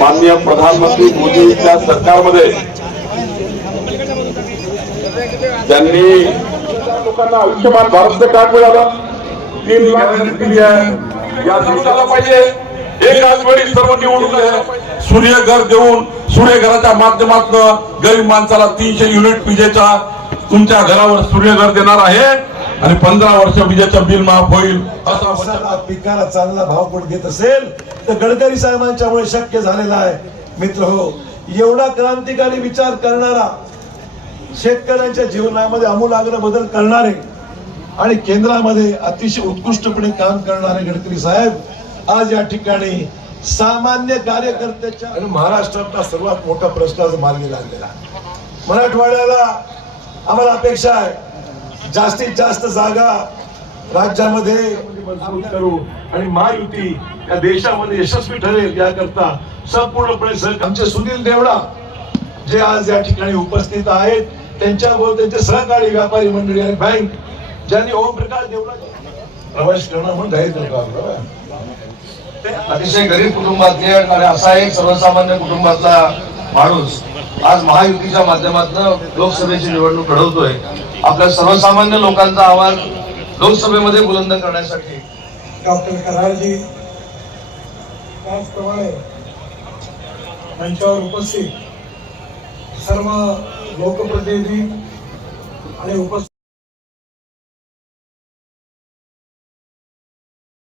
माननीय प्रधानमंत्री मोदींच्या सरकारमध्ये त्यांनी लोकांना आयुष्यमान भारतचं कार्ड मिळालं. तीन लाख दिली आहे या दिवसाला पाहिजे. एकाच वेळी सर्व निवडणूक सूर्यघर देऊन सूर्यघराच्या माध्यमातून गरीब माणसाला तीनशे युनिट विजेचा तुमच्या घरावर सूर्यघर देणार आहे आणि पंधरा वर्ष विजेचं बिल माफ होईल. असं पिकाला चांगला भाव पण घेत असेल? तर गडकरी साहेबांच्यामुळे शक्य झालेला आहे मित्र हो एवढा क्रांतिकारी विचार करणारा शेतकऱ्यांच्या जीवनामध्ये आमूलाग्र बदल करणारे आणि केंद्रामध्ये अतिशय उत्कृष्टपणे काम करणारे गडकरी साहेब आज या ठिकाणी सामान्य कार्यकर्त्याच्या आणि महाराष्ट्रातला सर्वात मोठा प्रश्न आज मार्गी लागलेला आहे. मराठवाड्याला आम्हाला अपेक्षा आहे जास्तीत जास्त जागा राज्यामध्ये मजबूत करू आणि महायुती या देशामध्ये यशस्वी ठरेल याकरता संपूर्णपणे आमचे सुनील देवडा जे आज या ठिकाणी उपस्थित आहेत त्यांच्याबरोबर त्यांचे सहकारी व्यापारी मंडळी आणि बँक ज्यांनी ओमप्रकाश देवडा प्रवेश करणं म्हणून जाहीर अतिशय गरीब कुटुंबातले आणि असा एक सर्वसामान्य कुटुंबातला माणूस आज महायुतीच्या माध्यमातून लोकसभेची निवडणूक लढवतोय आपल्या सर्वसामान्य लोकांचा आवाज लोकसभेमध्ये बुलंद करण्यासाठी. डॉक्टर कराडजी त्याचप्रमाणे मंचावर उपस्थित सर्व लोकप्रतिनिधी आणि उपस्थित